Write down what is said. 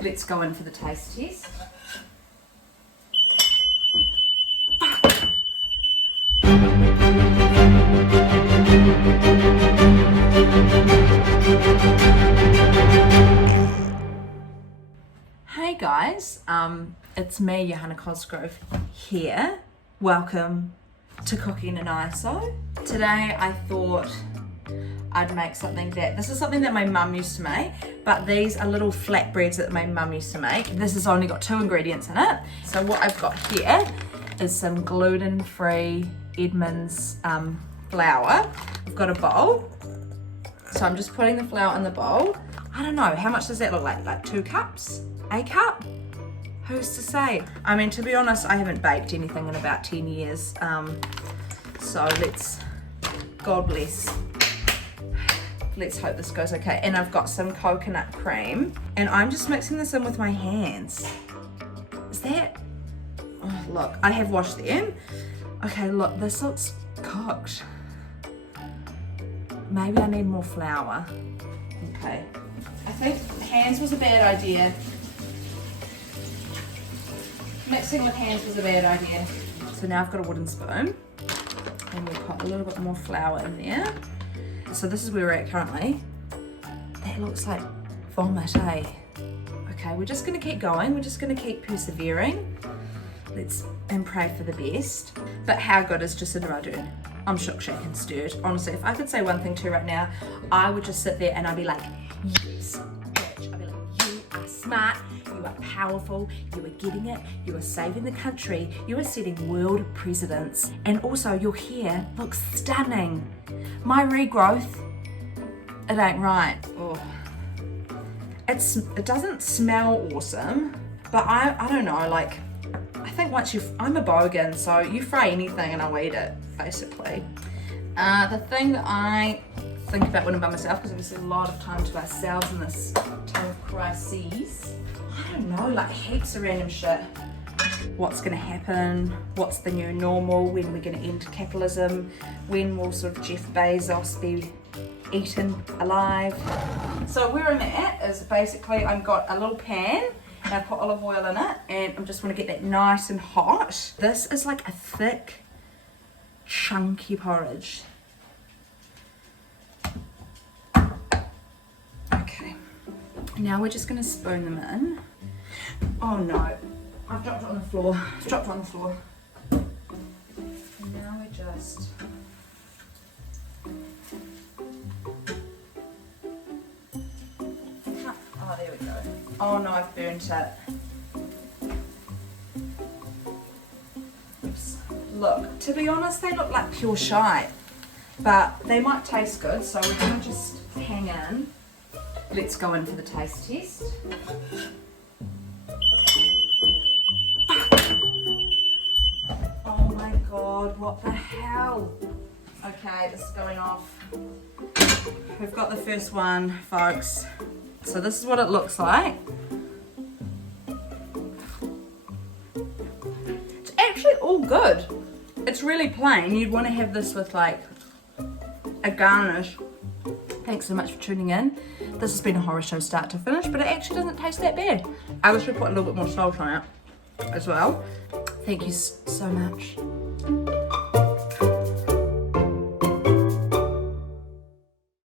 Let's go in for the taste test. Hey guys, it's me, Johanna Cosgrove here. Welcome to Cooking in ISO. Today I thought I'd make something this is something that my mum used to make, but these are little flatbreads that my mum used to make. This has only got 2 ingredients in it. So what I've got here is some gluten-free Edmonds flour. I've got a bowl. So I'm just putting the flour in the bowl. I don't know, how much does that look like? Like 2 cups? A cup? Who's to say? I mean, to be honest, I haven't baked anything in about 10 years. So God bless. Let's hope this goes okay. And I've got some coconut cream, and I'm just mixing this in with my hands. Is that? Oh, look, I have washed them. Okay, look, this looks cooked. Maybe I need more flour. Okay. I think hands was a bad idea. Mixing with hands was a bad idea. So now I've got a wooden spoon, and we've got a little bit more flour in there. So this is where we're at currently. That looks like vomit, eh? Okay, we're just gonna keep going. We're just gonna keep persevering. And pray for the best. But how good is Jacinda Ardern? I'm shook, shaken, stirred. Honestly, if I could say one thing to you right now, I would just sit there and I'd be like, yes, bitch. I'd be like, you are smart, you are powerful, you are getting it, you are saving the country, you are setting world precedents, and also your hair looks stunning. My regrowth, it ain't right. Oh. It doesn't smell awesome, but I don't know, like, I think I'm a bogan, so you fry anything and I'll eat it, basically. The thing that I think about when I'm by myself, because obviously a lot of time to ourselves in this time of crises, I don't know, like heaps of random shit. What's gonna happen? What's the new normal? When we're gonna end capitalism? When will sort of Jeff Bezos be eaten alive? So where I'm at is basically I've got a little pan, and I put olive oil in it, and I just want to get that nice and hot. This is like a thick, chunky porridge. Okay, now we're just going to spoon them in. Oh no, I've dropped it on the floor. It's dropped on the floor. And now we just... Oh, there we go. Oh no, I've burnt it. Oops. Look, to be honest, they look like pure shite, but they might taste good, so we're gonna just hang in. Let's go in for the taste test. Oh my god, what the hell? Okay, this is going off. We've got the first one, folks. So this is what it looks like. It's actually all good. It's really plain. You'd want to have this with like a garnish. Thanks so much for tuning in. This has been a horror show start to finish, but it actually doesn't taste that bad. I wish we put a little bit more salt on it as well. Thank you so much.